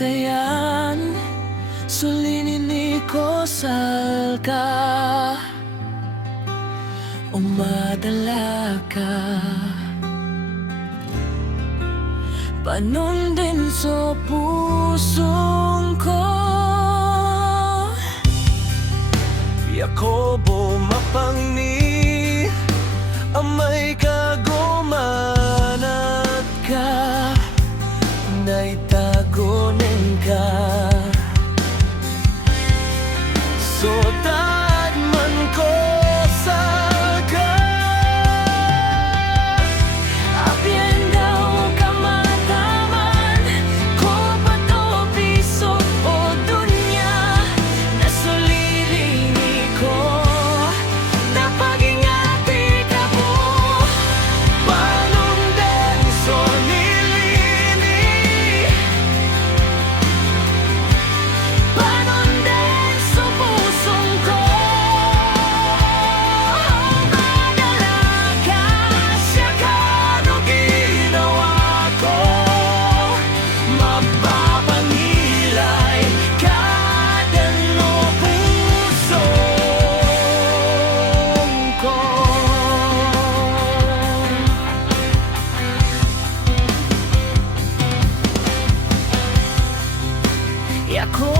bantayan, sulinin ikosal ka o madala ka. Panundin sa pusong ko, Yakobo mapangni amay kagumanat ka naitagonen ka sotad man ko sa ka apyan daw kamataman ko pato pisot o dunya nasulilini ko napagingati ka po panundan so nilini panundan sa pusong ko madala ka siya ka no ginawa ko mapapangilay kada no pusong ko Yakobo